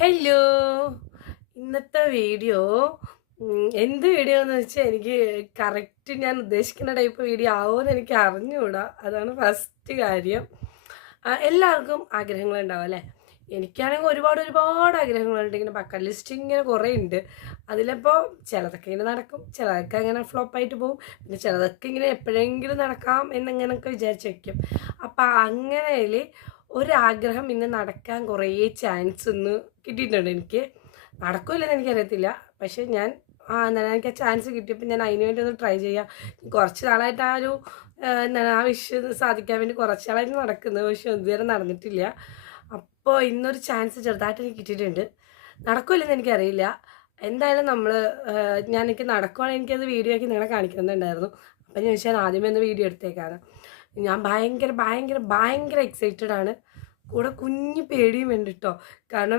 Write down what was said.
Hello, ഇന്നത്തെ video എന്ത് video എന്ന് വെച്ചാൽ എനിക്ക് കറക്റ്റ് ഞാൻ ഉദ്ദേശിക്കുന്ന ടൈപ്പ് വീഡിയോ ആവുമെന്ന് എനിക്ക് അറിഞ്ഞുകൂടാ. അതാണ് ഫസ്റ്റ് കാര്യം. എല്ലാവർക്കും ആഗ്രഹങ്ങളുണ്ടാവും അല്ലേ? എനിക്കാണെങ്കിൽ ഒരുപാട് ആഗ്രഹങ്ങളുണ്ട്. ഇങ്ങനെ ബക്കറ്റ് ലിസ്റ്റ് ഇങ്ങനെ കുറേ ഉണ്ട്. അതിലിപ്പോൾ ചിലതൊക്കെ ഇങ്ങനെ നടക്കും, ചിലതൊക്കെ അങ്ങനെ ഫ്ലോപ്പായിട്ട് പോകും, പിന്നെ ചിലതൊക്കെ ഇങ്ങനെ എപ്പോഴെങ്കിലും നടക്കാം എന്നിങ്ങനെയൊക്കെ വിചാരിച്ച് വയ്ക്കും. അപ്പം അങ്ങനെയിൽ ഒരാഗ്രഹം ഇന്ന് നടക്കാൻ കുറേ ചാൻസ് ഇന്ന് കിട്ടിയിട്ടുണ്ട്. എനിക്ക് നടക്കില്ലെന്ന് എനിക്കറിയത്തില്ല, പക്ഷെ ഞാൻ എന്താണ് എനിക്ക് ആ ചാൻസ് കിട്ടിയപ്പോൾ ഞാൻ അതിന് വേണ്ടി ഒന്ന് ട്രൈ ചെയ്യാം. കുറച്ച് നാളായിട്ട് ആ ഒരു എന്താണ് ആ വിഷ് സാധിക്കാൻ വേണ്ടി കുറച്ച് നാളായിട്ട് നടക്കുന്നത്, പക്ഷെ ഇതുവരെ നടന്നിട്ടില്ല. അപ്പോൾ ഇന്നൊരു ചാൻസ് ചെറുതായിട്ട് എനിക്ക് കിട്ടിയിട്ടുണ്ട്. നടക്കില്ലെന്ന് എനിക്കറിയില്ല. എന്തായാലും എനിക്ക് നടക്കുവാണെങ്കിൽ എനിക്കത് വീഡിയോ ആക്കി നിങ്ങളെ കാണിക്കുന്നുണ്ടായിരുന്നു. അപ്പം ഞാൻ ചോദിച്ചാൽ ആദ്യമേ ഒന്ന് വീഡിയോ എടുത്തേക്കാണ്. ഞാൻ ഭയങ്കര എക്സൈറ്റഡ് ആണ്. കൂടെ കുഞ്ഞു പേടിയും ഉണ്ട് കേട്ടോ. കാരണം